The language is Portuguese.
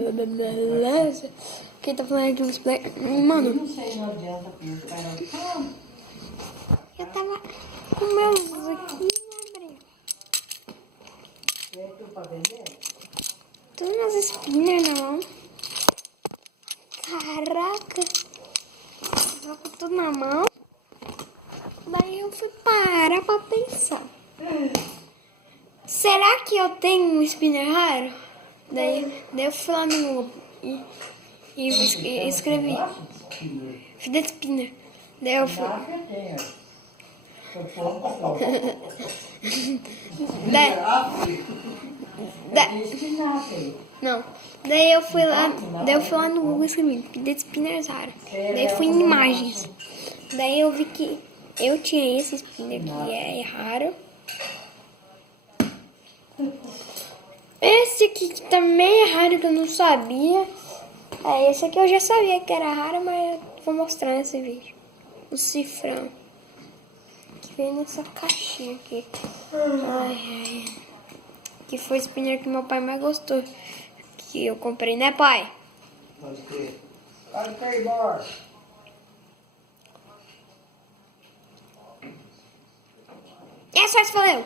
Beleza. Quem tá falando aqui no spinner? Mano, Não sei, não adianta, cara. eu tava com meus aqui, né, É tu pra vender? tudo nas spinner na mão. Caraca. Tava com tudo na mão. Daí eu fui parar pra pensar. Será que eu tenho um spinner raro? Daí eu fui lá no Google e escrevi Fidget Spinner. Daí eu fui. Nada tem, ó. Eu posso, Daí, tem espinafre aí. não. Daí eu fui lá no Google e escrevi Fidget Spinners raro. Daí eu fui em imagens. Daí eu vi que eu tinha esse spinner que é raro. Esse aqui que também é raro, que eu não sabia. Esse aqui eu já sabia que era raro, mas eu vou mostrar nesse vídeo. O cifrão. Que veio nessa caixinha aqui. Ai. Que foi o spinner que meu pai mais gostou. Que eu comprei, né, pai? Pode crer. Pode crer, bora. E é só isso, valeu!